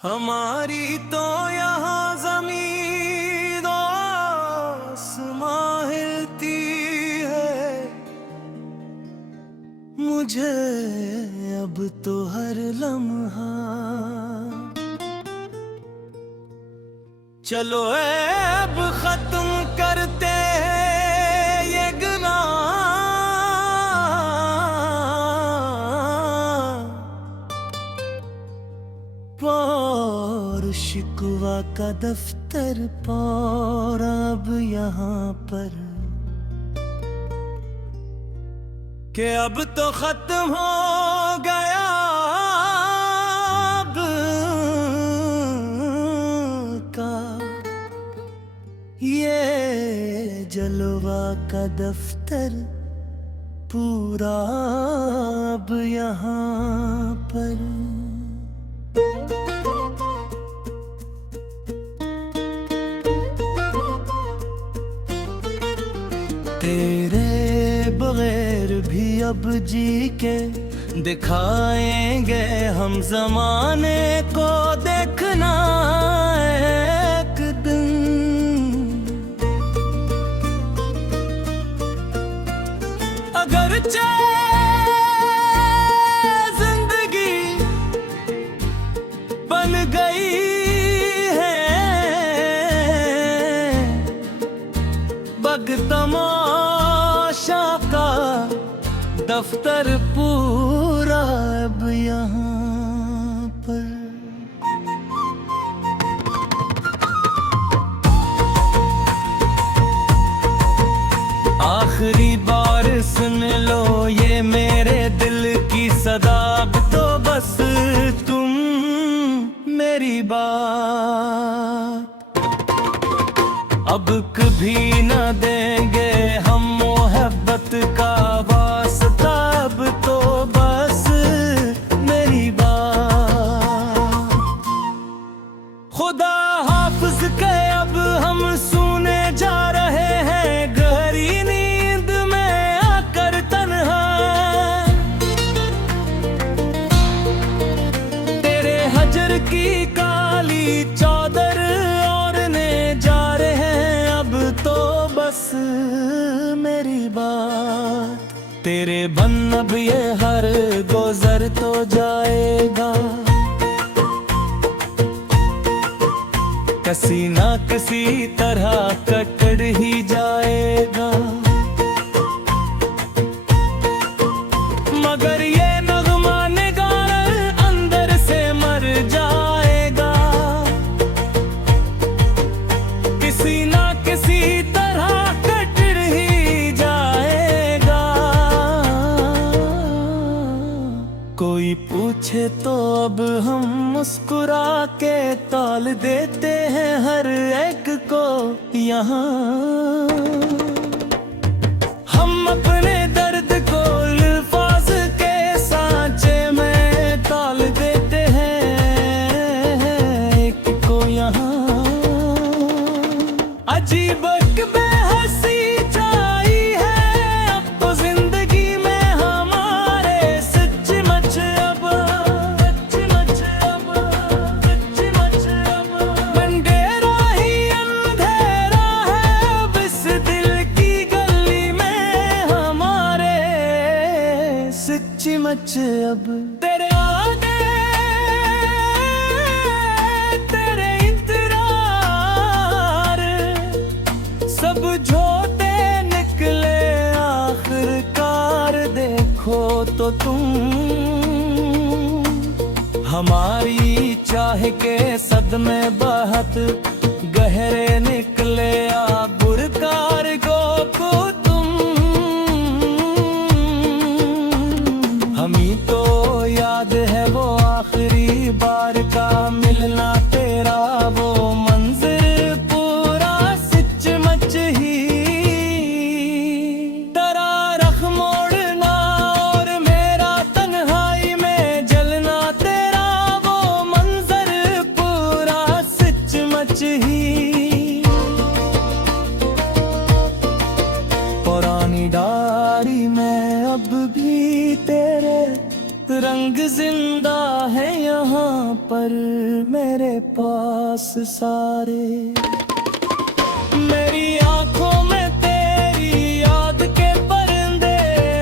हमारी तो यहाँ ज़मीन आसमां हिलती है। मुझे अब तो हर लम्हा चलो अब खत्म करते हैं ये गुनाह। और शिकवा का दफ्तर पर अब यहाँ पर के अब तो खत्म हो गया अब का ये जलवा का दफ्तर पूरा अब यहाँ पर। तेरे बगैर भी अब जी के दिखाएंगे हम जमाने को, देखना एक दिन अगर जिंदगी बन गई है बगतमाशा का दफ्तर पूरा अब यहाँ पर। आखिरी बार सुन लो ये मेरे दिल की सदा, अब तो बस तुम मेरी बात अब कभी न देंगे हम मोहब्बत का वास्ता, अब तो बस मेरी बात। खुदा हाफिज के अब हम सोने जा रहे हैं गहरी नींद में आकर तन्हा। तेरे हजर की काली चादर ओढ़ने जा रहे हैं अब तो बस मेरी बात। तेरे बन अब ये हर गुजर तो जाएगा, किसी ना किसी तरह कट ही जाएगा। मगर ये नगमा निगार अंदर से मर जाएगा, किसी ना किसी तरह कट ही जाएगा। कोई पूछे तो अब हम मुस्कुरा के ताल देते हैं हर एक को यहाँ। हम अपने दर्द को अल्फाज के सांचे में ताल देते हैं एक को यहाँ। अजीब एक बेहसी छाई है अब तो जिंदगी में हमारे, सचमुच अब अंधेरा ही अंधेरा है अब इस दिल की गली में हमारे, सचमुच अब तेरे आगे तेरे इंतजार सब झूठे निकले आखिरकार। देखो तो तुम हमारी चाह के सदमे बहुत गहरे निकले आखिरकार को तुम। हमें तो याद है वो आखिरी बार का मिलना तेरा वो मंजर पूरा सचमुच ही। तेरा रख मोड़ना और मेरा तन्हाई में जलना, तेरा वो मंजर पूरा सचमुच ही। मेरे पास सारे। मेरी आंखों में तेरी याद के परिंदे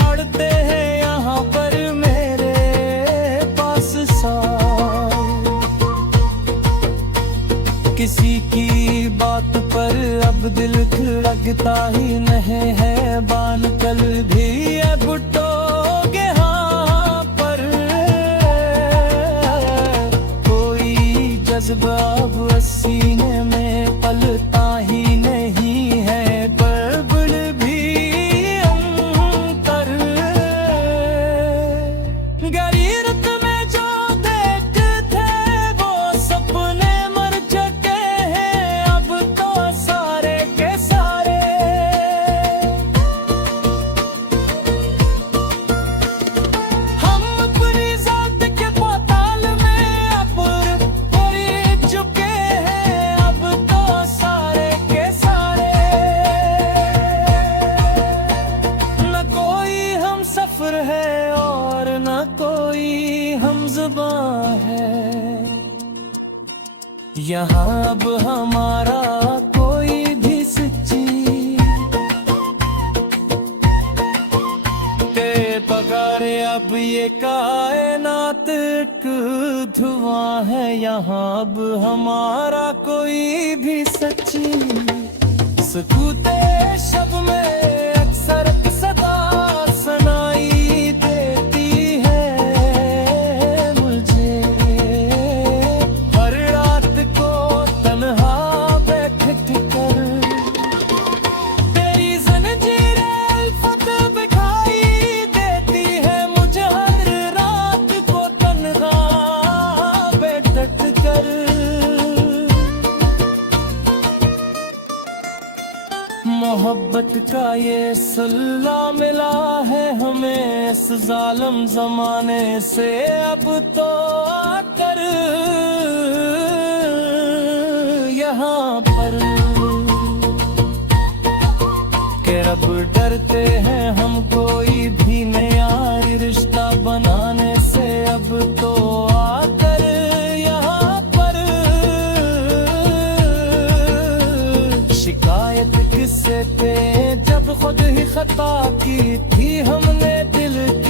अड़ते हैं यहाँ पर मेरे पास सारे। किसी की बात पर अब दिल धड़कता ही नहीं है, बान कल भी अब टोगे हाँ पर। कोई जज्बा अब सीने में पलता ही नहीं है, बड़बड़ भी अंतर। गरीरत में जो देखते वो सपने मर चुके हैं अब तो सारे के सारे। हम अपनी जात के पाताल में अब पड़ चुके हैं अब तो सारे के सारे। न कोई हम सफर है और न कोई हम जुबां है, यहाँ अब हमारा कोई भी सच्ची ते पकारे। अब ये कायनात एक धुआं है, यहाँ अब हमारा कोई भी सच्ची। सकूते शब में अक्सर सदा सुनाई देती है मुझे, हर रात को तन्हा बैठ कर। तेरी ज़ंजीरें उल्फत बिठाई देती है मुझे हर रात को तन्हा बैठ कर। मोहब्बत का ये सुल्ला मिला है हमें इस जालिम जमाने से अब तो आकर यहाँ पर। के रब डरते हैं हम कोई भी नया रिश्ता बनाने से अब तो आकर यहाँ पर। शिकायत किससे पे जब खुद ही खता की थी हमने दिल की।